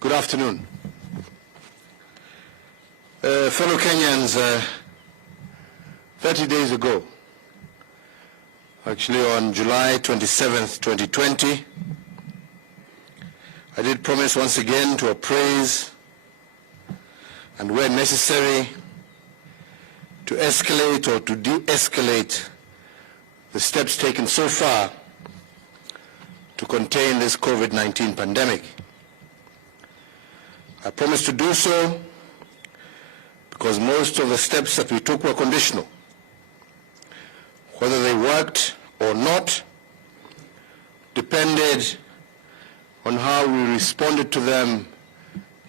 Good afternoon. Fellow Kenyans, 30 days ago, actually on July 27th, 2020, I did promise once again to appraise and, where necessary, to escalate or to de-escalate the steps taken so far to contain this COVID-19 pandemic. I promised to do so because most of the steps that we took were conditional. Whether they worked or not depended on how we responded to them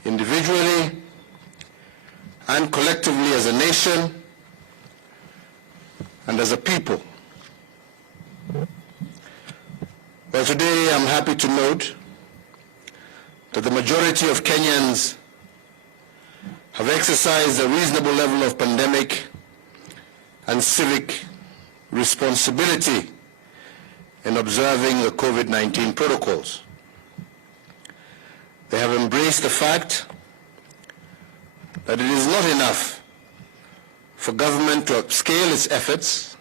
individually and collectively as a nation and as a people. Well, today I'm happy to note that the majority of Kenyans have exercised a reasonable level of pandemic and civic responsibility in observing the COVID-19 protocols. They have embraced the fact that it is not enough for government to upscale its efforts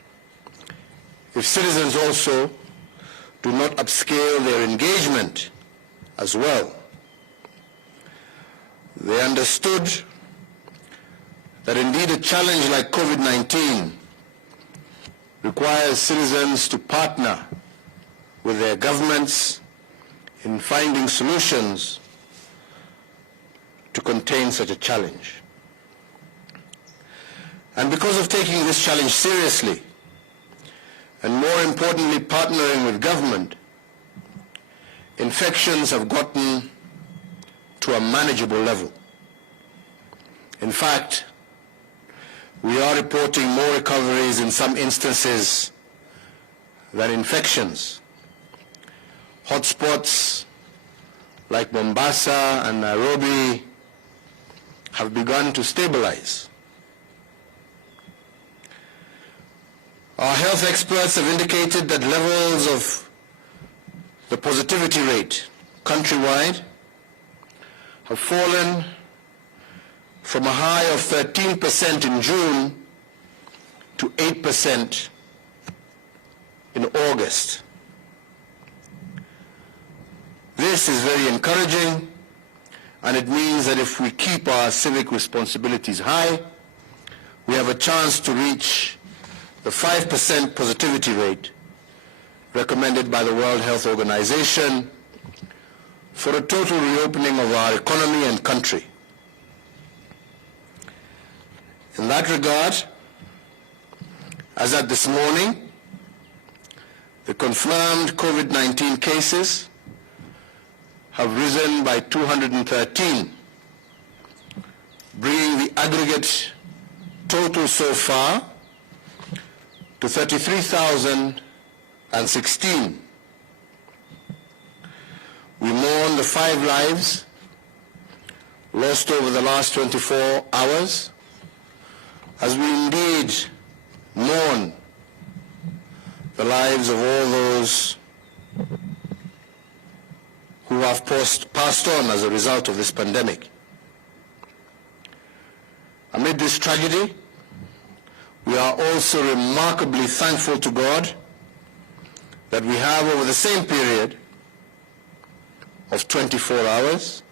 if citizens also do not upscale their engagement as well. They understood that indeed a challenge like COVID-19 requires citizens to partner with their governments in finding solutions to contain such a challenge. And because of taking this challenge seriously, and more importantly partnering with government, infections have gotten to a manageable level. In fact, we are reporting more recoveries in some instances than infections. Hotspots like Mombasa and Nairobi have begun to stabilize. Our health experts have indicated that levels of the positivity rate countrywide have fallen from a high of 13% in June to 8% in August. This is very encouraging, and it means that if we keep our civic responsibilities high, we have a chance to reach the 5% positivity rate recommended by the World Health Organization for a total reopening of our economy and country. In that regard, as at this morning, the confirmed COVID-19 cases have risen by 213, bringing the aggregate total so far to 33,016. We mourn the 5 lives lost over the last 24 hours, as we indeed mourn the lives of all those who have passed on as a result of this pandemic. Amid this tragedy, we are also remarkably thankful to God that we have, over the same period of 24 hours,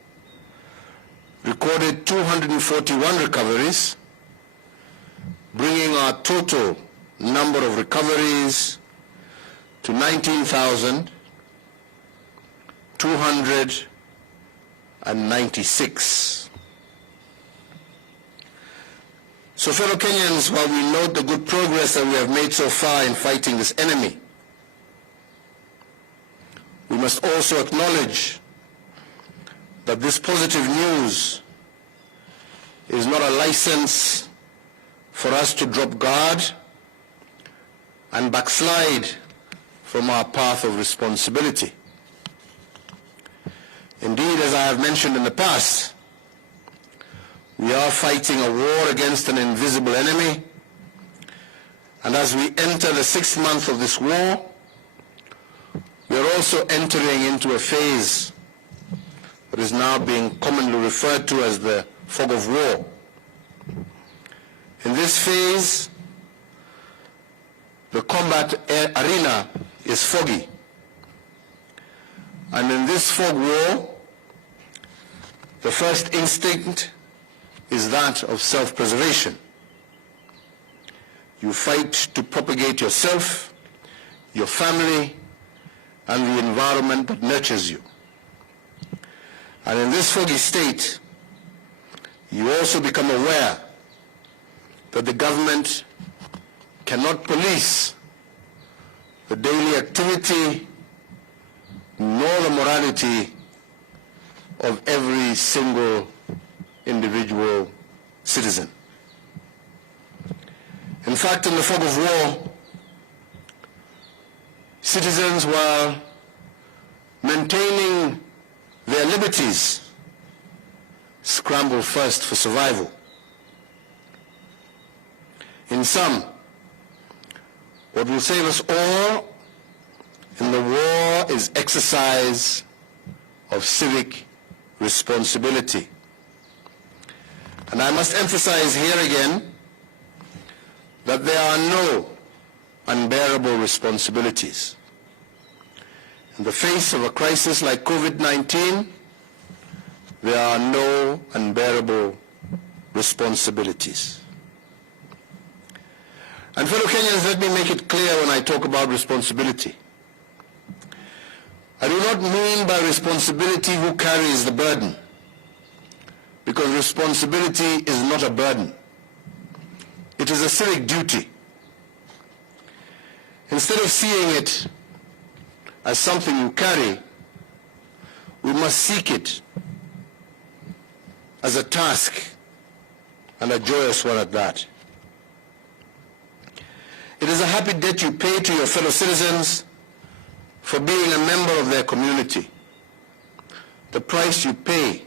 recorded 241 recoveries, bringing our total number of recoveries to 19,296. So, fellow Kenyans, while we note the good progress that we have made so far in fighting this enemy, we must also acknowledge that this positive news is not a license for us to drop guard and backslide from our path of responsibility. Indeed, as I have mentioned in the past, we are fighting a war against an invisible enemy, and as we enter the 6th month of this war, we are also entering into a phase what is now being commonly referred to as the fog of war. In this phase, the combat arena is foggy. And in this fog war, the first instinct is that of self-preservation. You fight to propagate yourself, your family, and the environment that nurtures you. And in this foggy state, you also become aware that the government cannot police the daily activity nor the morality of every single individual citizen. In fact, in the fog of war, citizens, while maintaining their liberties, scramble first for survival. In sum, what will save us all in the war is exercise of civic responsibility. And I must emphasize here again that there are no unbearable responsibilities. In the face of a crisis like COVID-19, there are no unbearable responsibilities. And fellow Kenyans, let me make it clear when I talk about responsibility. I do not mean by responsibility who carries the burden, because responsibility is not a burden. It is a civic duty. Instead of seeing it as something you carry, we must seek it as a task, and a joyous one at that. It is a happy debt you pay to your fellow citizens for being a member of their community. The price you pay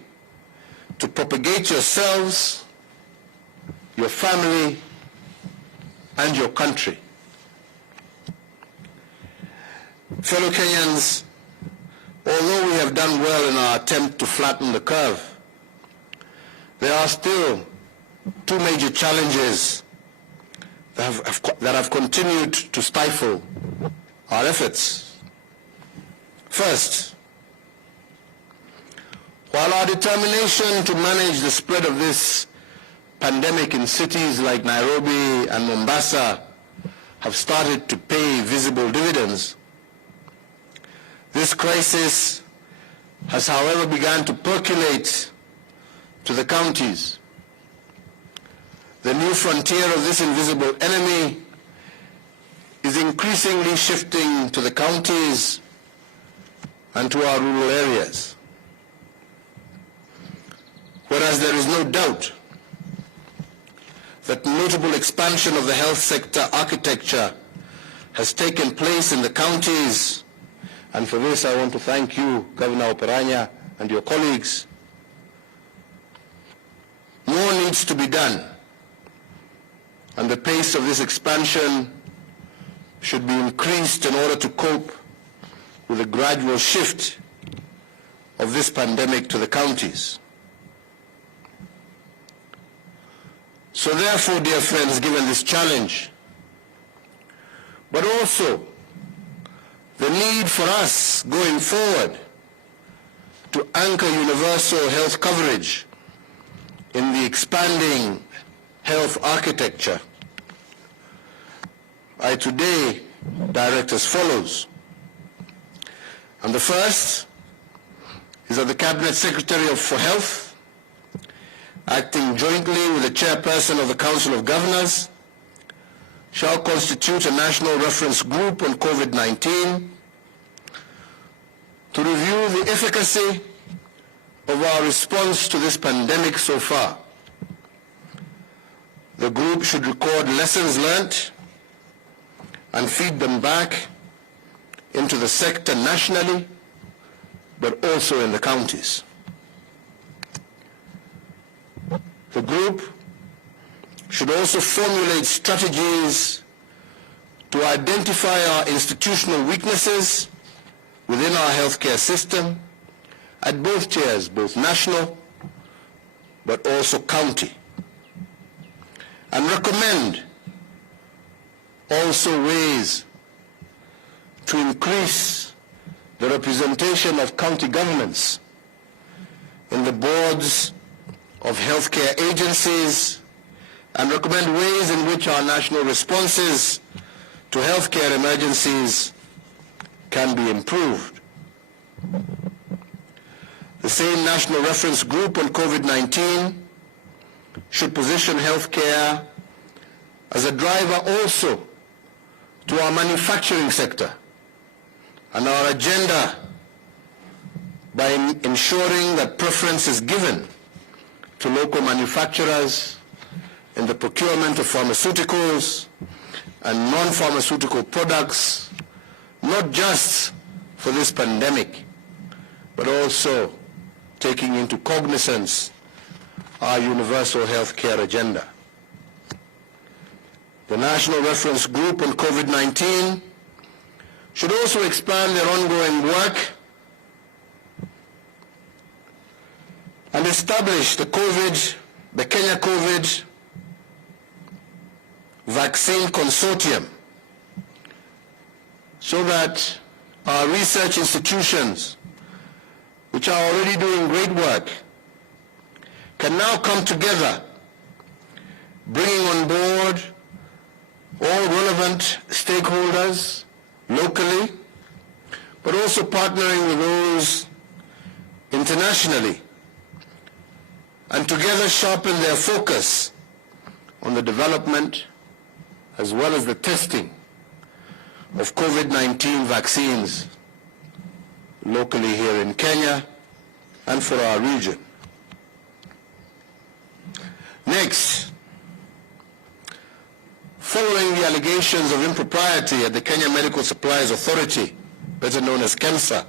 to propagate yourselves, your family, and your country. Fellow Kenyans, although we have done well in our attempt to flatten the curve, there are still two major challenges that have continued to stifle our efforts. First, while our determination to manage the spread of this pandemic in cities like Nairobi and Mombasa have started to pay visible dividends, this crisis has, however, begun to percolate to the counties. The new frontier of this invisible enemy is increasingly shifting to the counties and to our rural areas. Whereas there is no doubt that notable expansion of the health sector architecture has taken place in the counties, and for this I want to thank you, Governor Oparanya, and your colleagues. More needs to be done, and the pace of this expansion should be increased in order to cope with the gradual shift of this pandemic to the counties. So therefore, dear friends, given this challenge, but also the need for us going forward to anchor universal health coverage in the expanding health architecture, I today direct as follows. And the first is that the Cabinet Secretary for Health, acting jointly with the Chairperson of the Council of Governors, shall constitute a national reference group on COVID-19 to review the efficacy of our response to this pandemic so far. The group should record lessons learned and feed them back into the sector nationally, but also in the counties. The group should also formulate strategies to identify our institutional weaknesses within our healthcare system at both tiers, both national but also county, and recommend also ways to increase the representation of county governments in the boards of healthcare agencies, and recommend ways in which our national responses to healthcare emergencies can be improved. The same National Reference Group on COVID-19 should position healthcare as a driver also to our manufacturing sector and our agenda by ensuring that preference is given to local manufacturers in the procurement of pharmaceuticals and non-pharmaceutical products, not just for this pandemic, but also taking into cognizance our universal health care agenda. The National Reference Group on COVID-19 should also expand their ongoing work and establish the Kenya COVID Vaccine Consortium so that our research institutions, which are already doing great work, can now come together, bringing on board all relevant stakeholders locally, but also partnering with those internationally, and together sharpen their focus on the development as well as the testing of COVID-19 vaccines locally here in Kenya and for our region. Next, following the allegations of impropriety at the Kenya Medical Supplies Authority, better known as KEMSA,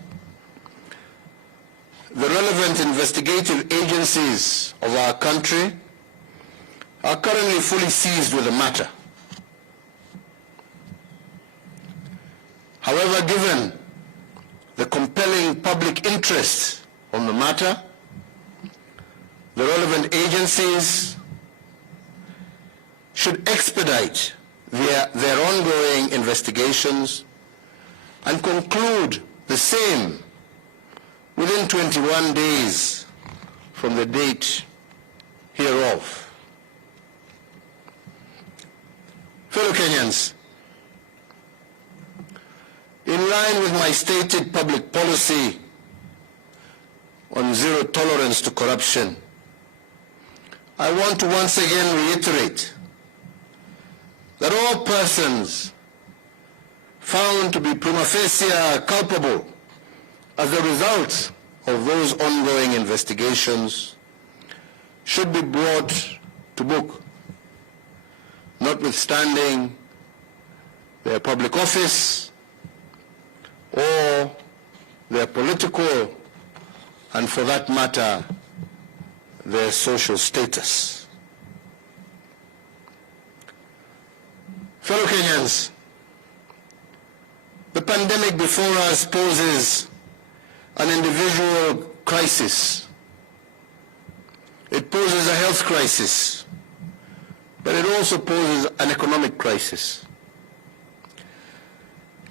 the relevant investigative agencies of our country are currently fully seized with the matter. However, given the compelling public interest on the matter, the relevant agencies should expedite their ongoing investigations and conclude the same within 21 days from the date hereof. Fellow Kenyans, in line with my stated public policy on zero tolerance to corruption, I want to once again reiterate that all persons found to be prima facie culpable as a result of those ongoing investigations should be brought to book, notwithstanding their public office or their political, and for that matter, their social status. Fellow Kenyans, the pandemic before us poses an individual crisis. It poses a health crisis, but it also poses an economic crisis.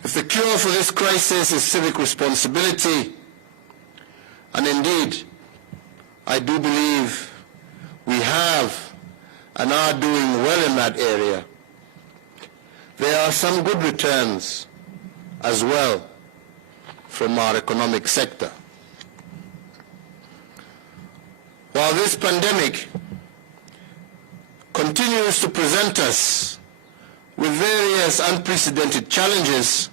If the cure for this crisis is civic responsibility, and indeed, I do believe we have and are doing well in that area, there are some good returns as well from our economic sector. While this pandemic continues to present us with various unprecedented challenges,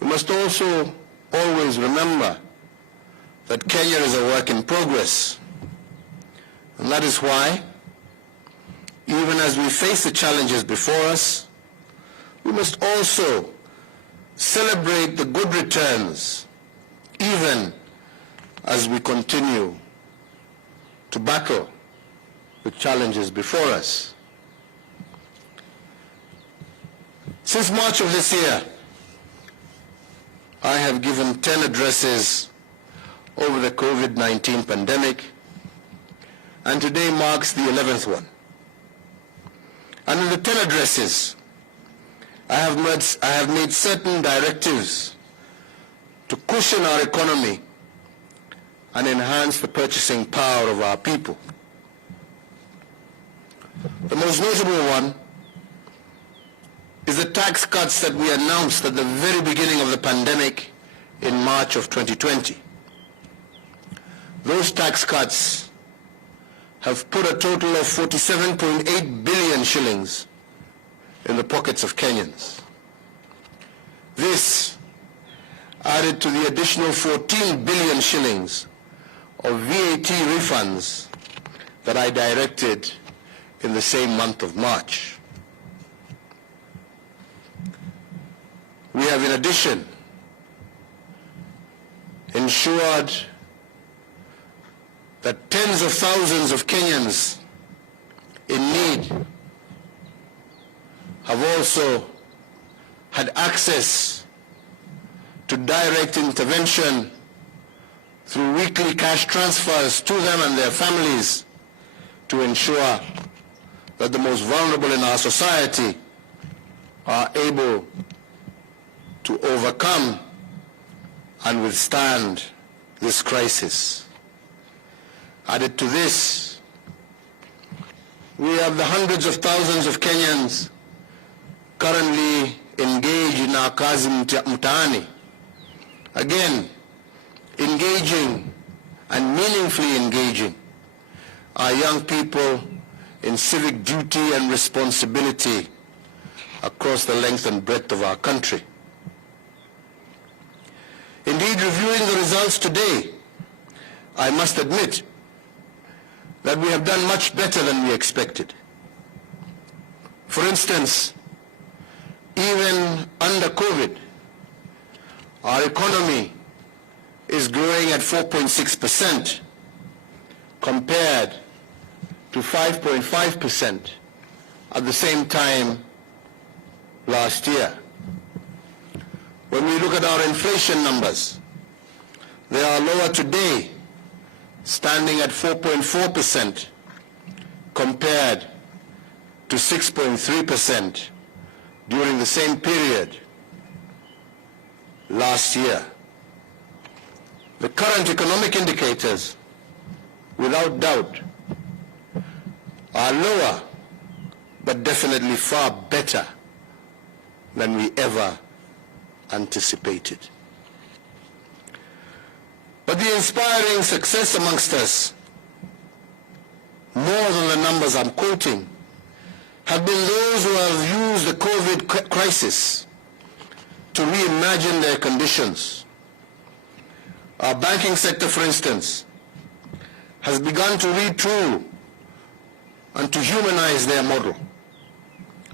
we must also always remember that Kenya is a work in progress. And that is why, even as we face the challenges before us, we must also celebrate the good returns, even as we continue to battle the challenges before us. Since March of this year, I have given 10 addresses over the COVID-19 pandemic, and today marks the 11th one. And in the 10 addresses, I have made certain directives to cushion our economy and enhance the purchasing power of our people. The most notable one is the tax cuts that we announced at the very beginning of the pandemic in March of 2020. Those tax cuts have put a total of 47.8 billion shillings in the pockets of Kenyans. This, added to the additional 14 billion shillings of VAT refunds that I directed in the same month of March. We have in addition ensured that tens of thousands of Kenyans in need have also had access to direct intervention through weekly cash transfers to them and their families to ensure that the most vulnerable in our society are able to overcome and withstand this crisis. Added to this, we have the hundreds of thousands of Kenyans currently engaged in our kazi mtaani. Again, engaging and meaningfully engaging our young people in civic duty and responsibility across the length and breadth of our country. Indeed, reviewing the results today, I must admit that we have done much better than we expected. For instance, even under COVID, our economy is growing at 4.6% compared to 5.5% at the same time last year. When we look at our inflation numbers, they are lower today, standing at 4.4% compared to 6.3% during the same period last year. The current economic indicators, without doubt, are lower, but definitely far better than we ever anticipated. But the inspiring success amongst us, more than the numbers I'm quoting, have been those who have used the COVID crisis to reimagine their conditions. Our banking sector, for instance, has begun to retool and to humanize their model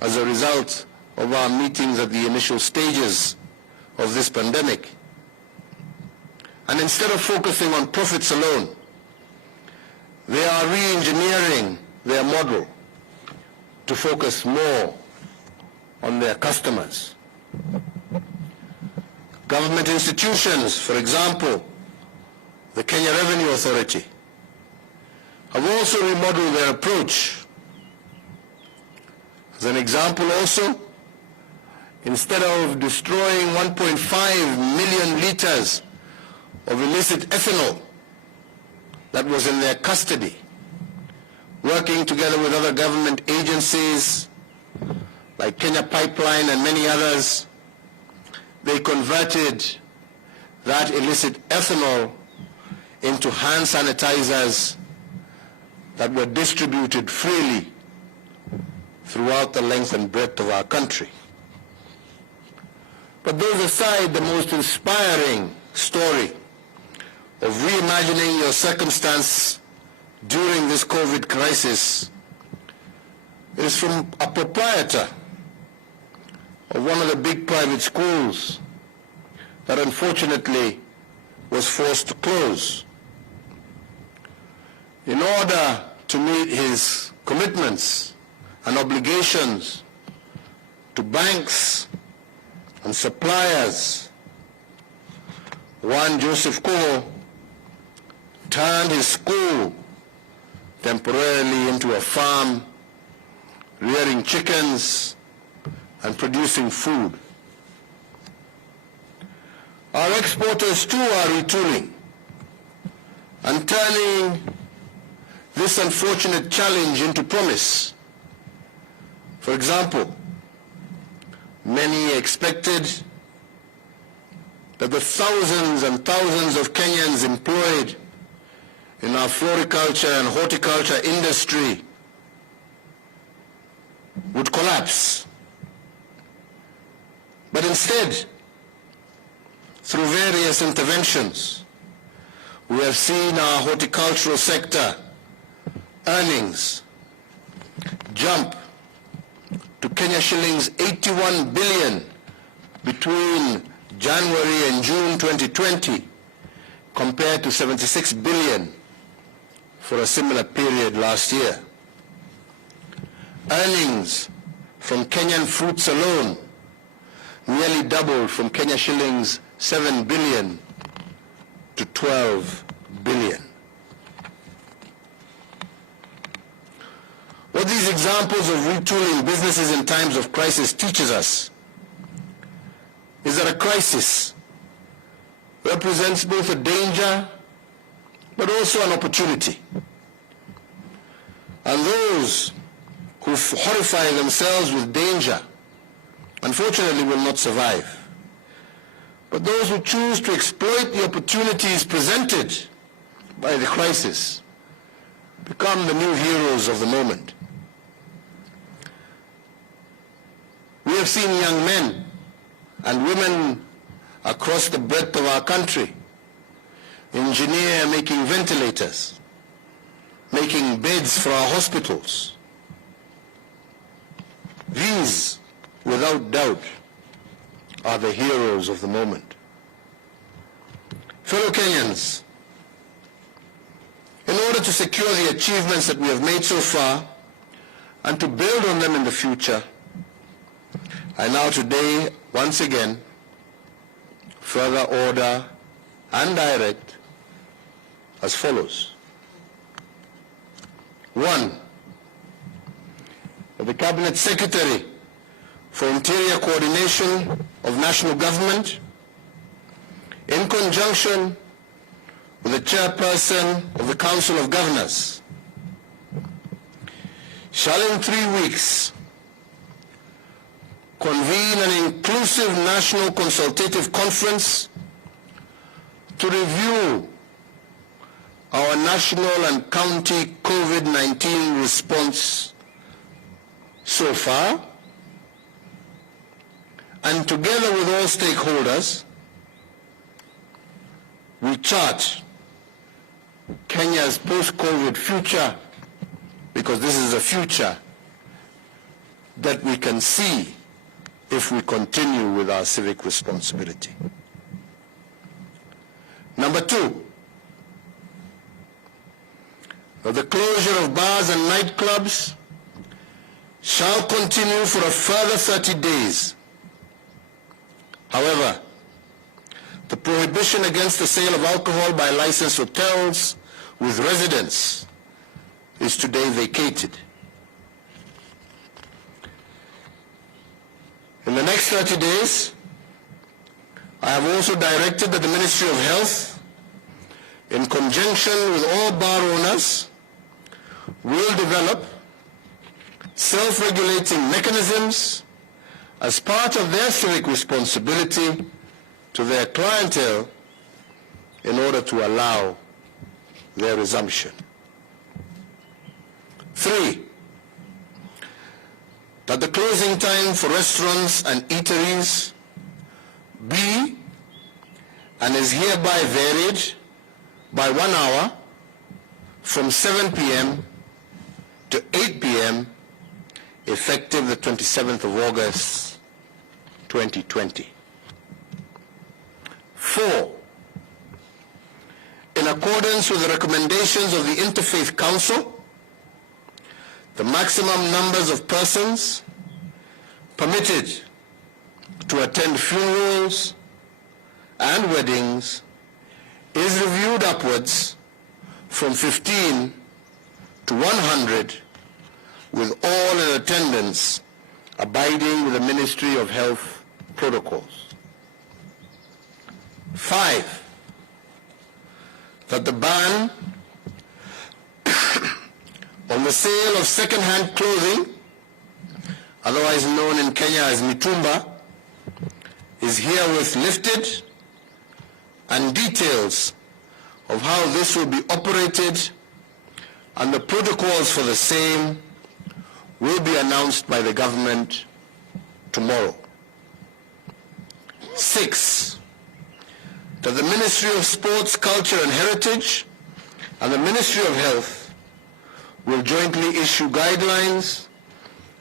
as a result of our meetings at the initial stages of this pandemic. And instead of focusing on profits alone, they are re-engineering their model to focus more on their customers. Government institutions, for example, the Kenya Revenue Authority, have also remodeled their approach. As an example also, instead of destroying 1.5 million liters of illicit ethanol that was in their custody, working together with other government agencies like Kenya Pipeline and many others, they converted that illicit ethanol into hand sanitizers that were distributed freely throughout the length and breadth of our country. But those aside, the most inspiring story of reimagining your circumstance during this COVID crisis is from a proprietor of one of the big private schools that unfortunately was forced to close. In order to meet his commitments and obligations to banks and suppliers, Joseph Kuho turned his school temporarily into a farm, rearing chickens and producing food. Our exporters too are retooling and turning this unfortunate challenge into promise. For example, many expected that the thousands and thousands of Kenyans employed in our floriculture and horticulture industry would collapse. But instead, through various interventions, we have seen our horticultural sector earnings jump to Kenya shillings 81 billion between January and June 2020, compared to 76 billion for a similar period last year. Earnings from Kenyan fruits alone nearly doubled from Kenya shillings 7 billion to 12 billion. What these examples of retooling businesses in times of crisis teaches us is that a crisis represents both a danger but also an opportunity. And those who horrify themselves with danger, unfortunately, will not survive. But those who choose to exploit the opportunities presented by the crisis become the new heroes of the moment. We have seen young men and women across the breadth of our country engineer making ventilators, making beds for our hospitals. These, without doubt, are the heroes of the moment. Fellow Kenyans, in order to secure the achievements that we have made so far and to build on them in the future, I now today, once again, further order and direct as follows. 1. The Cabinet Secretary for Interior Coordination of National Government, in conjunction with the Chairperson of the Council of Governors, shall in 3 weeks convene an inclusive national consultative conference to review our national and county COVID-19 response so far, and together with all stakeholders, we chart Kenya's post-COVID future, because this is a future that we can see if we continue with our civic responsibility. Number 2, the closure of bars and nightclubs shall continue for a further 30 days. However, the prohibition against the sale of alcohol by licensed hotels with residents is today vacated. In the next 30 days, I have also directed that the Ministry of Health, in conjunction with all bar owners, will develop self-regulating mechanisms as part of their civic responsibility to their clientele in order to allow their resumption. 3, that the closing time for restaurants and eateries be and is hereby varied by 1 hour from 7 p.m. to 8 p.m. effective the 27th of August 2020. 4, in accordance with the recommendations of the Interfaith Council, the maximum numbers of persons permitted to attend funerals and weddings is reviewed upwards from 15 to 100, with all in attendance abiding with the Ministry of Health protocols. 5, that the ban on the sale of second-hand clothing, otherwise known in Kenya as mitumba, is herewith lifted, and details of how this will be operated and the protocols for the same will be announced by the government tomorrow. 6, that the Ministry of Sports, Culture and Heritage and the Ministry of Health will jointly issue guidelines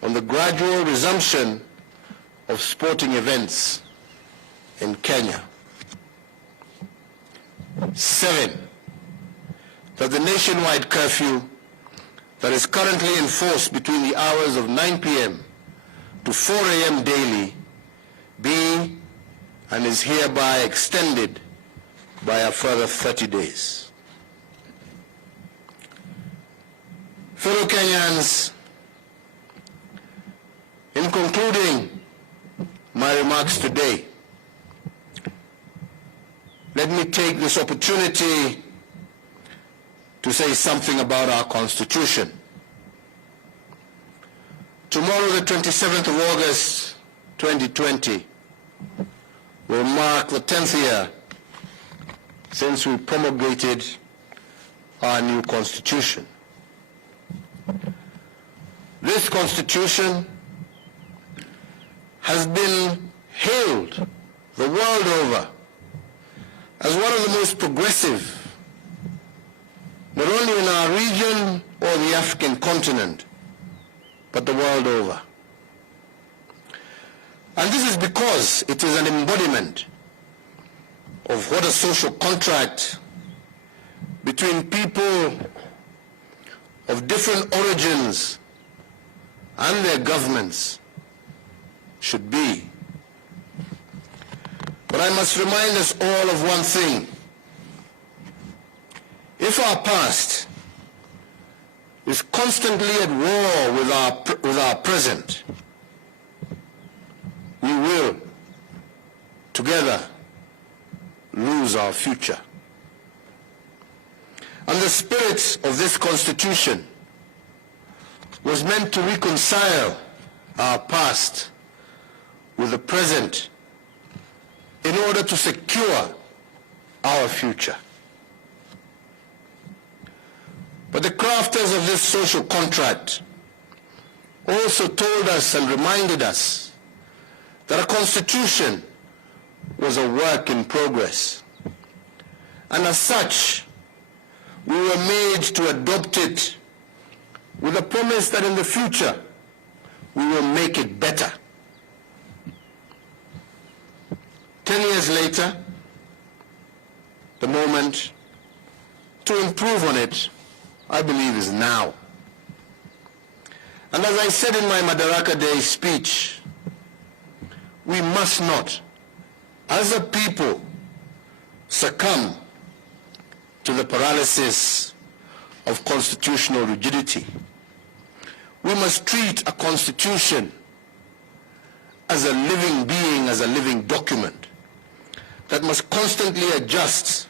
on the gradual resumption of sporting events in Kenya. 7, that the nationwide curfew that is currently in force between the hours of 9 p.m. to 4 a.m. daily be and is hereby extended by a further 30 days. Fellow Kenyans, in concluding my remarks today, let me take this opportunity to say something about our Constitution. Tomorrow, the 27th of August, 2020, will mark the 10th year since we promulgated our new Constitution. This Constitution has been hailed the world over as one of the most progressive, not only in our region or the African continent, but the world over. And this is because it is an embodiment of what a social contract between people of different origins and their governments should be. But I must remind us all of one thing. If our past is constantly at war with our present, we will together lose our future. And the spirit of this Constitution was meant to reconcile our past with the present in order to secure our future. But the crafters of this social contract also told us and reminded us that a constitution was a work in progress. And as such, we were made to adopt it with a promise that in the future we will make it better. 10 years later, the moment to improve on it, I believe, is now. And as I said in my Madaraka Day speech, we must not, as a people, succumb to the paralysis of constitutional rigidity. We must treat a constitution as a living being, as a living document that must constantly adjust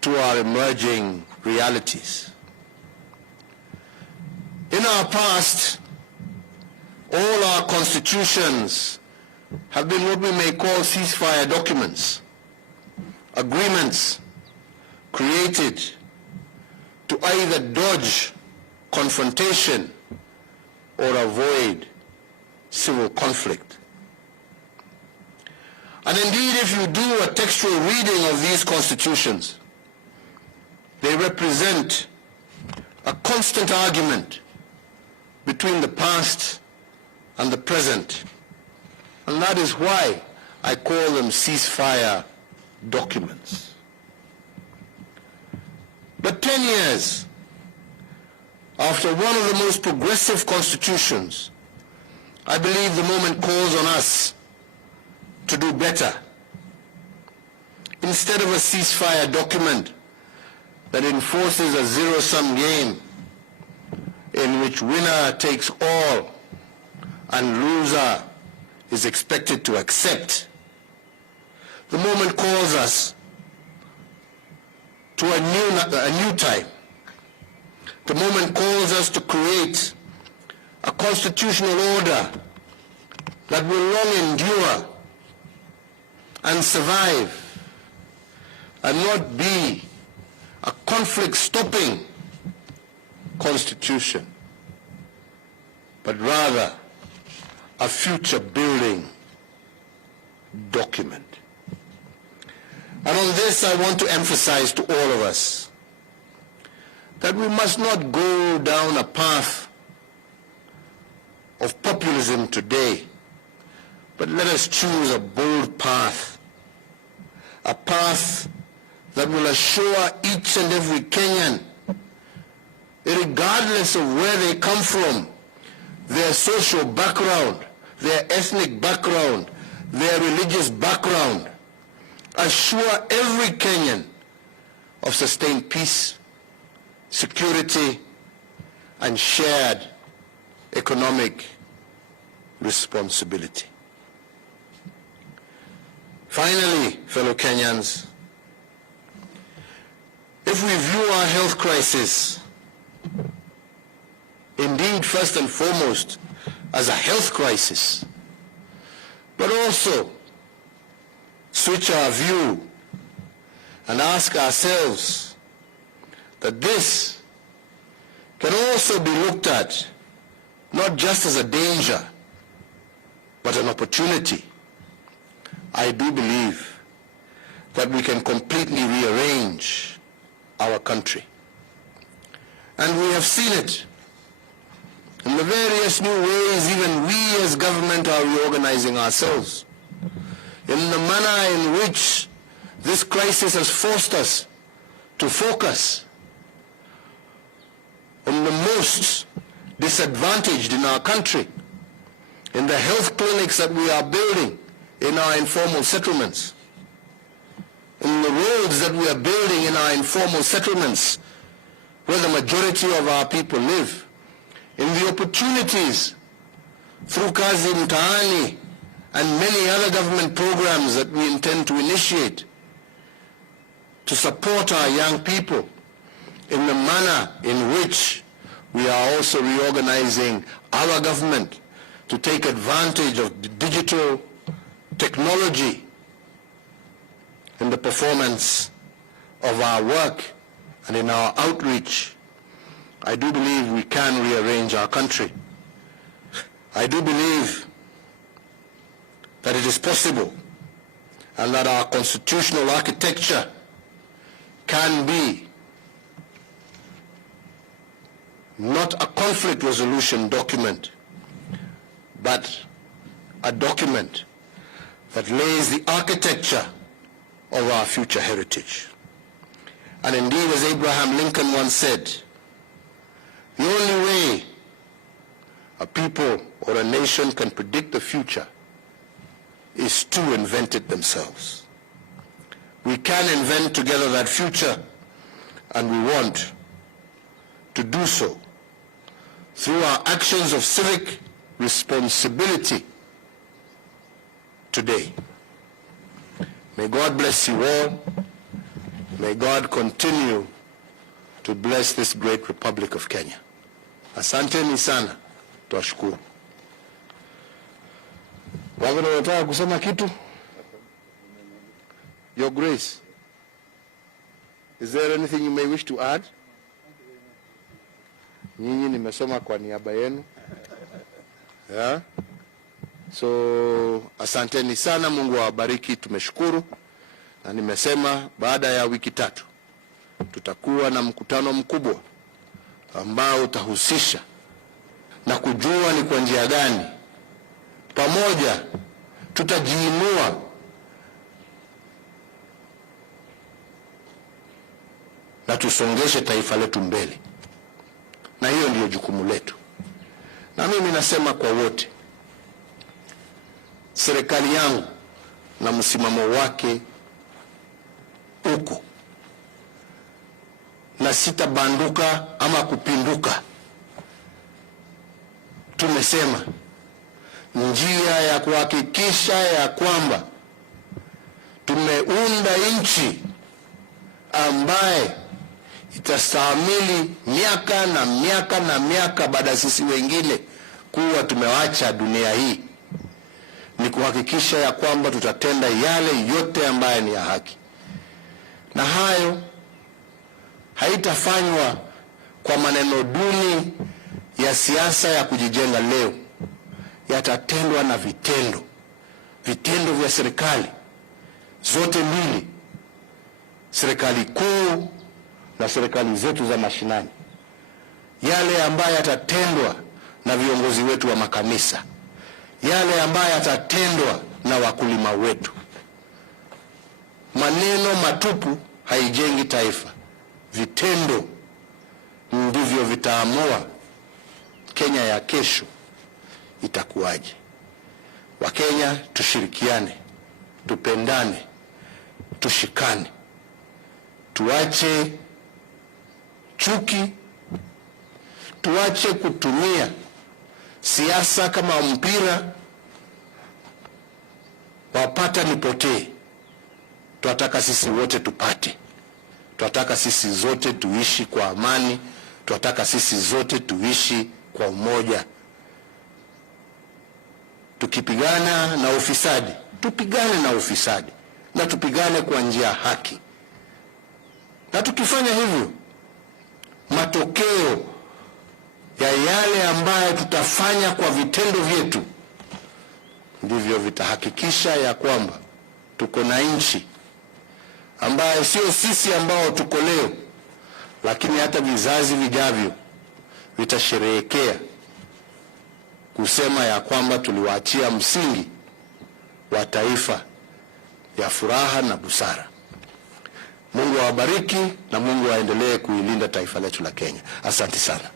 to our emerging realities. In our past, all our constitutions have been what we may call ceasefire documents, agreements created to either dodge confrontation or avoid civil conflict. And indeed, if you do a textual reading of these constitutions, they represent a constant argument between the past and the present. And that is why I call them ceasefire documents. But 10 years after one of the most progressive constitutions, I believe the moment calls on us to do better. Instead of a ceasefire document, that enforces a zero-sum game in which winner takes all and loser is expected to accept. The moment calls us to a new time. The moment calls us to create a constitutional order that will long endure and survive and not be a conflict-stopping constitution, but rather a future-building document. And on this, I want to emphasize to all of us that we must not go down a path of populism today, but let us choose a bold path, a path that will assure each and every Kenyan, regardless of where they come from, their social background, their ethnic background, their religious background, assure every Kenyan of sustained peace, security, and shared economic responsibility. Finally, fellow Kenyans, if we view our health crisis indeed first and foremost as a health crisis, but also switch our view and ask ourselves that this can also be looked at not just as a danger, but an opportunity, I do believe that we can completely rearrange our country. And we have seen it in the various new ways even we as government are reorganizing ourselves, in the manner in which this crisis has forced us to focus on the most disadvantaged in our country, in the health clinics that we are building in our informal settlements, in the roads that we are building in our informal settlements where the majority of our people live, in the opportunities through Kazi Mtaani and many other government programs that we intend to initiate to support our young people, in the manner in which we are also reorganizing our government to take advantage of digital technology in the performance of our work and in our outreach. I do believe we can rearrange our country. I do believe that it is possible and that our constitutional architecture can be not a conflict resolution document, but a document that lays the architecture of our future heritage. And indeed, as Abraham Lincoln once said, the only way a people or a nation can predict the future is to invent it themselves. We can invent together that future, and we want to do so through our actions of civic responsibility today. May God bless you all. May God continue to bless this great Republic of Kenya. Asanteni sana, twashukuru. Wagona unataka kusema kitu? Your Grace, is there anything you may wish to add? Nyinyi nimesoma kwa niaba yenu. Yeah? So asanteni sana, Mungu awabariki, tumeshukuru. Na nimesema baada ya wiki 3 tutakuwa na mkutano mkubwa ambao utahusisha na kujua ni kwa njia gani pamoja tutajiinua na tusongeshe taifa letu mbele. Na hiyo ndiyo jukumu letu. Na mimi nasema kwa wote, serikali yangu na msimamo wake uko na sitabanduka ama kupinduka. Tumesema njia ya kuhakikisha ya kwamba tumeunda nchi ambaye itastahimili miaka na miaka na miaka baada sisi wengine kuwa tumewacha dunia hii, ni kuhakikisha ya kwamba tutatenda yale yote ambaye ni ya haki, na hayo haitafanywa kwa maneno duni ya siasa ya kujijenga leo. Yatatendwa na vitendo vya serikali zote mbili, serikali kuu na serikali zetu za mashinani, yale ambayo yatatendwa na viongozi wetu wa makanisa, yale ambayo yatatendwa na wakulima wetu. Maneno matupu haijengi taifa. Vitendo ndivyo vitaamua Kenya ya kesho itakuwaje. Wakenya tushirikiane, tupendane, tushikane, tuache chuki, tuache kutumia siasa kama mpira wapata nipotee. Tunataka sisi wote tupate. Tunataka sisi zote tuishi kwa amani. Tunataka sisi zote tuishi kwa umoja. Tukipigana na ufisadi, tupigane na ufisadi na tupigane kwa njia haki. Na tukifanya hivyo, matokeo ya yale ambayo tutafanya kwa vitendo vyetu ndivyo vitahakikisha ya kwamba tuko na nchi ambayo sio sisi ambao tuko leo, lakini hata vizazi vijavyo vitasherehekea kusema ya kwamba tuliwaachia msingi wa taifa ya furaha na busara. Mungu awabariki na Mungu aendelee kuilinda taifa letu la Kenya. Asante sana.